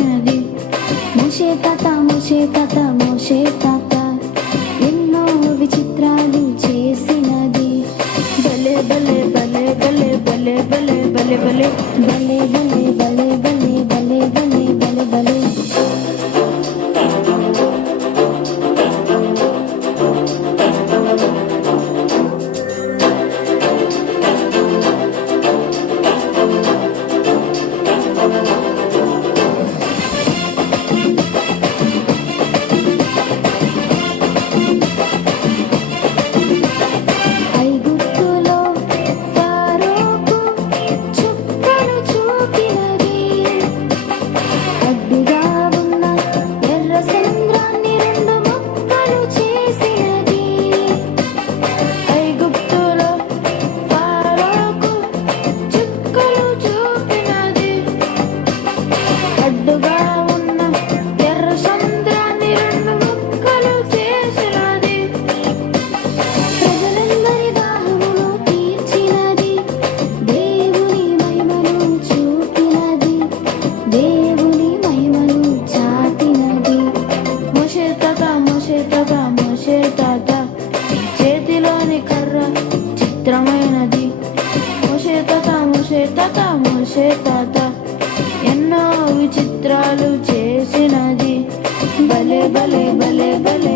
చేసినది. మోషే తాత మోషే తాత మోషే తాత ఎన్నో విచిత్రాలు చేసినది. బలే బలే బలే బలే బలే బలే బలే బలే బలే బలే బలే బలే బలే బలే బలే బలే చేతిలోని కర్ర చిత్రమైనది. మోషే తాత మోషే తాత మోషే తాత ఎన్నో విచిత్రాలు చేసినది. బలే బలే బలే బలే